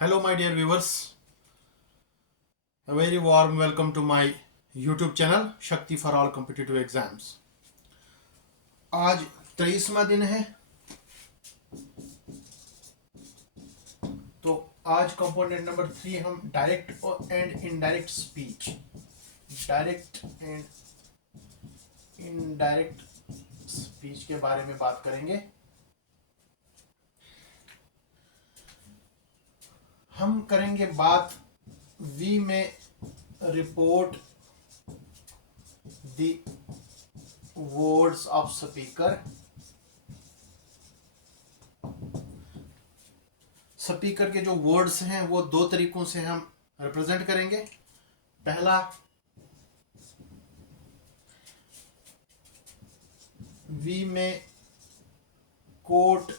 Hello, my dear viewers. A very warm welcome to my YouTube channel शक्ति for all competitive exams. आज 23वां दिन है, तो आज कंपोनेंट नंबर 3 हम direct and indirect speech, direct and indirect speech के बारे में बात करेंगे। हम करेंगे बात we may report the words of speaker. Speaker के जो वर्ड्स हैं वो दो तरीकों से हम रिप्रेजेंट करेंगे। पहला, we may quote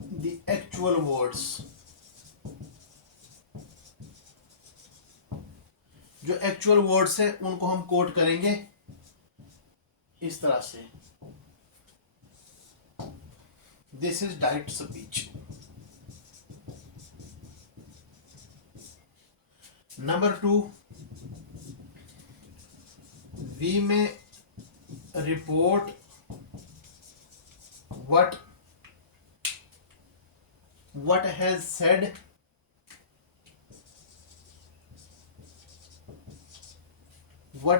the actual words, जो एक्चुअल वर्ड्स है उनको हम कोट करेंगे इस तरह से। This is direct speech. Number 2, we may report what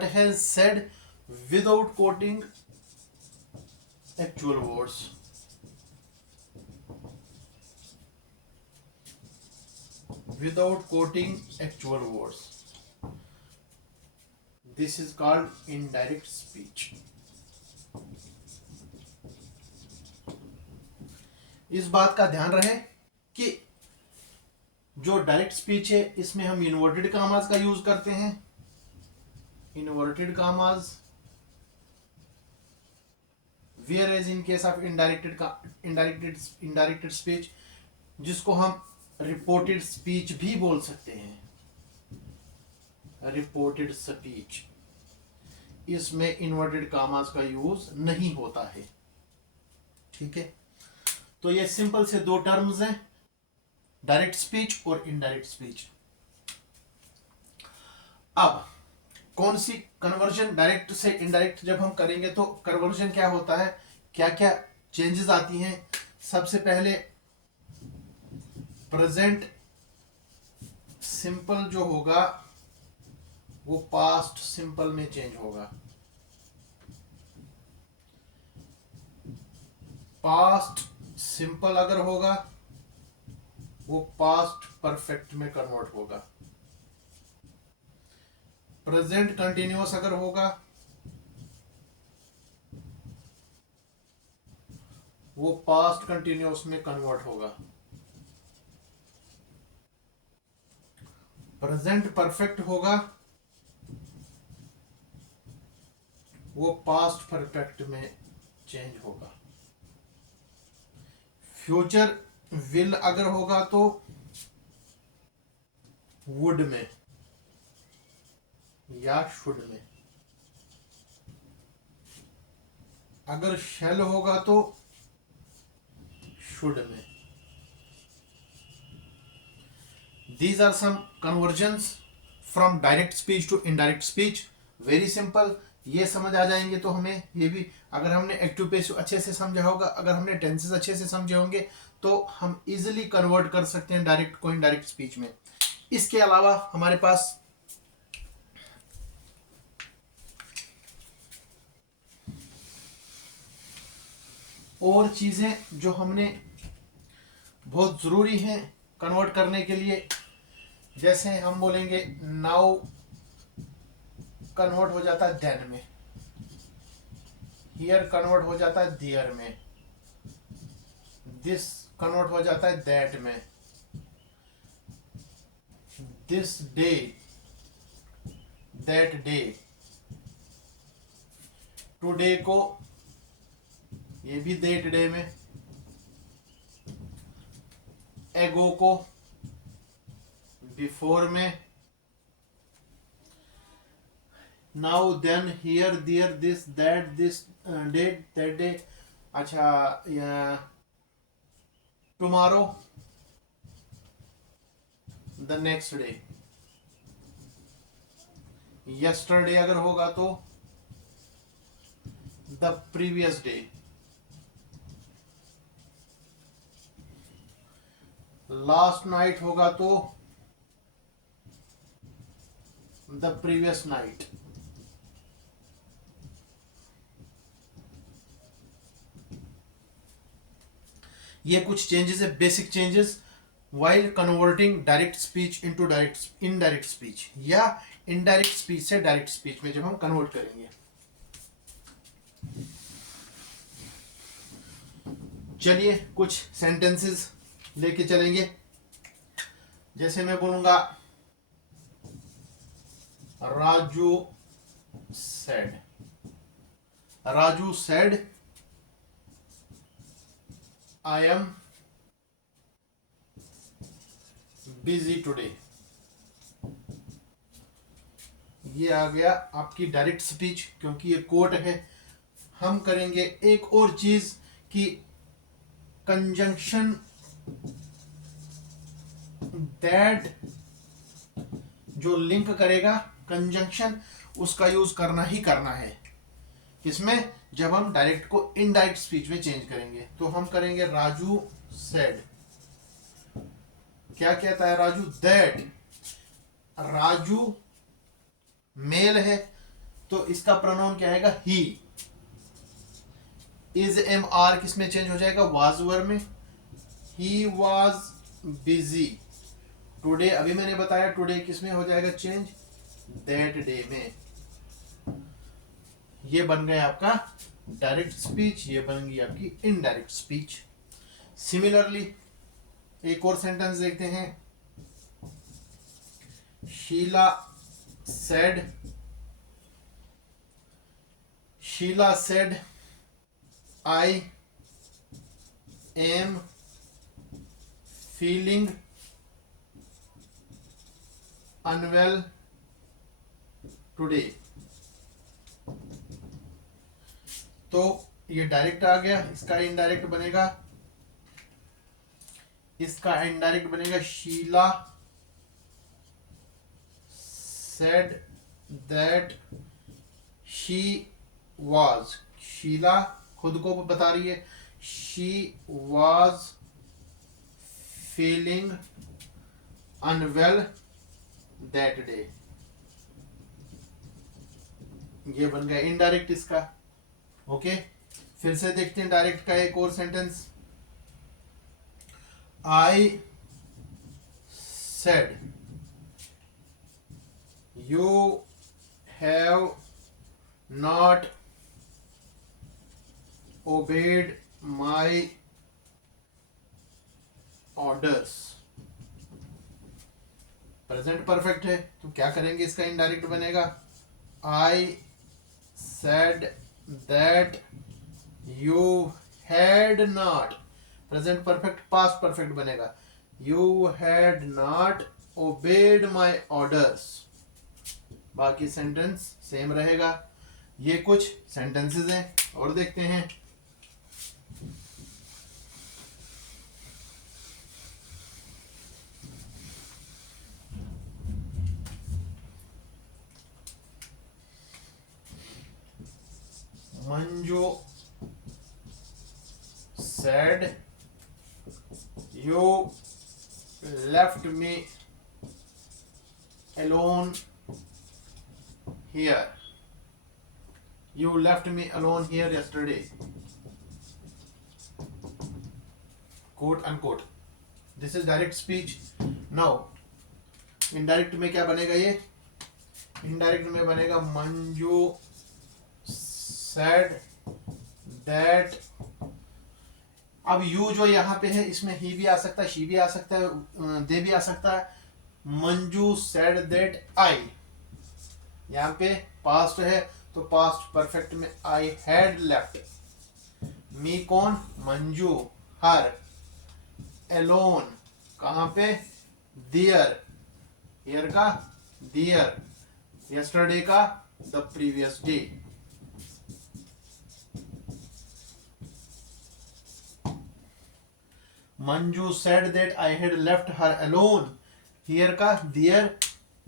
has said without quoting actual words। Without quoting actual words, this is called indirect speech। इस बात का ध्यान रहे कि जो डायरेक्ट स्पीच है इसमें हम इन्वर्टेड कामास का यूज करते हैं। Inverted commas, whereas in case of indirected speech, जिसको हम रिपोर्टेड स्पीच भी बोल सकते हैं। रिपोर्टेड स्पीच, इसमें इन्वर्टेड कामास का यूज नहीं होता है। ठीक है, तो ये सिंपल से दो टर्म्स हैं, डायरेक्ट स्पीच और इनडायरेक्ट स्पीच। अब कौन सी कन्वर्जन डायरेक्ट से इनडायरेक्ट जब हम करेंगे तो कन्वर्जन क्या होता है, क्या क्या चेंजेस आती हैं। सबसे पहले प्रेजेंट सिंपल जो होगा वो पास्ट सिंपल में चेंज होगा। पास्ट सिंपल अगर होगा वो पास्ट परफेक्ट में कन्वर्ट होगा। प्रेजेंट कंटिन्यूअस अगर होगा वो पास्ट कंटिन्यूअस में कन्वर्ट होगा। प्रेजेंट परफेक्ट होगा वो पास्ट परफेक्ट में चेंज होगा। फ्यूचर विल अगर होगा तो वुड में या शुड में। अगर शैल होगा तो शुड में। These are some conversions from direct speech to indirect speech। Very simple, ये समझ आ जाएंगे तो हमें ये भी, अगर हमने एक्टिव पैसिव अच्छे से समझा होगा, अगर हमने टेंसेस अच्छे से समझे होंगे तो हम इजीली कन्वर्ट कर सकते हैं डायरेक्ट को इनडायरेक्ट स्पीच में। इसके अलावा हमारे पास और चीजें जो हमने बहुत जरूरी हैं कन्वर्ट करने के लिए, जैसे हम बोलेंगे नाउ कन्वर्ट हो जाता है देन में, हियर कन्वर्ट हो जाता है देयर में, दिस कन्वर्ट हो जाता है दैट में, this day that day, today को ये भी दैट डे में, एगो को बिफोर में, now then here there this that this date that day. अच्छा, tomorrow the next day. Yesterday अगर होगा तो the previous day. Last night होगा तो द प्रीवियस नाइट। ये कुछ चेंजेस है, basic changes while converting direct speech into direct indirect speech, या इनडायरेक्ट स्पीच से डायरेक्ट स्पीच में जब हम कन्वर्ट करेंगे। चलिए कुछ सेंटेंसेस लेके चलेंगे। जैसे मैं बोलूंगा Raju said, Raju said I am busy today. ये आ गया आपकी डायरेक्ट स्पीच, क्योंकि ये कोट है। हम करेंगे एक और चीज कि कंजंक्शन दैट, जो लिंक करेगा कंजंक्शन, उसका यूज करना ही करना है इसमें, जब हम डायरेक्ट को इनडायरेक्ट स्पीच में चेंज करेंगे। तो हम करेंगे राजू सेड, क्या कहता है राजू, दैट। राजू मेल है तो इसका प्रोनाउन क्या आएगा, ही। इज एम आर किस में चेंज हो जाएगा, वाज वर्ब में। ही वाज बिजी टुडे, अभी मैंने बताया टुडे किस में हो जाएगा चेंज, दैट डे में। ये बन गया आपका डायरेक्ट स्पीच, ये बन गई आपकी इनडायरेक्ट स्पीच। सिमिलरली एक और सेंटेंस देखते हैं। Sheela said, Sheela said I am feeling unwell today. तो ये डायरेक्ट आ गया, इसका इनडायरेक्ट बनेगा, इसका इनडायरेक्ट बनेगा Sheela said that she was, Sheela खुद को बता रही है, she was feeling unwell that day. ये बन गया इनडायरेक्ट इसका। ओके, फिर से देखते हैं डायरेक्ट का एक और sentence. I said you have not obeyed my orders. Present perfect है तो क्या करेंगे, इसका इनडायरेक्ट बनेगा I said that you had not, present perfect past perfect बनेगा, you had not obeyed my orders. बाकी सेंटेंस सेम रहेगा। ये कुछ सेंटेंसेस हैं और देखते हैं। Manju said you left me alone here, you left me alone here yesterday, quote unquote. This is direct speech. Now indirect में क्या बनेगा, ये indirect में बनेगा मंजू said that, अब यू जो यहाँ पे है इसमें ही भी आ सकता है, शी भी आ सकता है, दे भी आ सकता है। मंजू सेड दैट आई, यहाँ पे पास्ट है तो पास्ट परफेक्ट में आई हैड लेफ्ट, मी कौन, मंजू, हर, एलोन कहाँ पे, दियर, हियर का दियर, यस्टरडे का the previous day. Manju said that I had left her alone here का देयर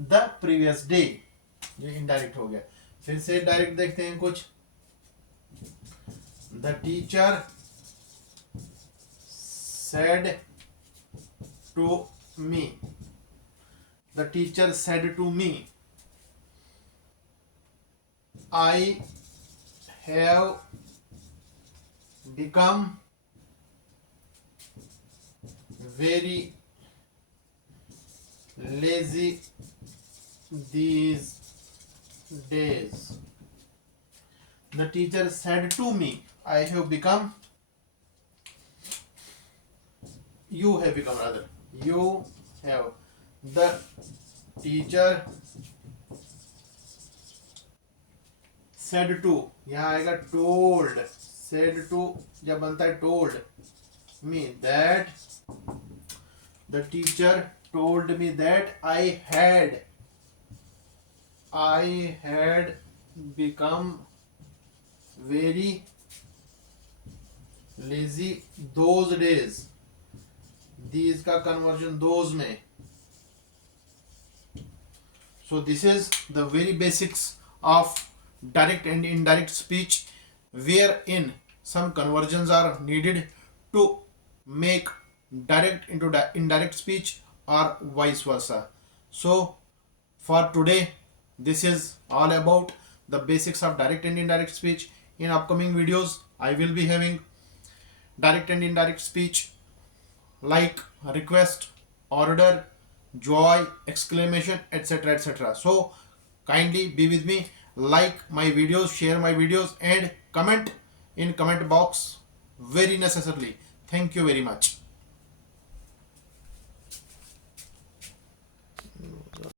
द प्रीवियस डे, ये इनडायरेक्ट हो गया। फिर से डायरेक्ट देखते हैं कुछ। The teacher said to me, the teacher said to me, I have become very lazy these days. The teacher said to me, I have become, you have become rather, you have, the teacher said to, यहाँ आएगा told, said to जब बनता है told me that, the teacher told me that I had become very lazy those days, these का conversion those में. So this is the very basics of direct and indirect speech, wherein some conversions are needed to make direct into indirect speech or vice versa. So for today, this is all about the basics of direct and indirect speech. In upcoming videos, I will be having direct and indirect speech like request, order, joy, exclamation, etc, etc. So kindly be with me, like my videos, share my videos, and comment in comment box very necessarily. Thank you very much.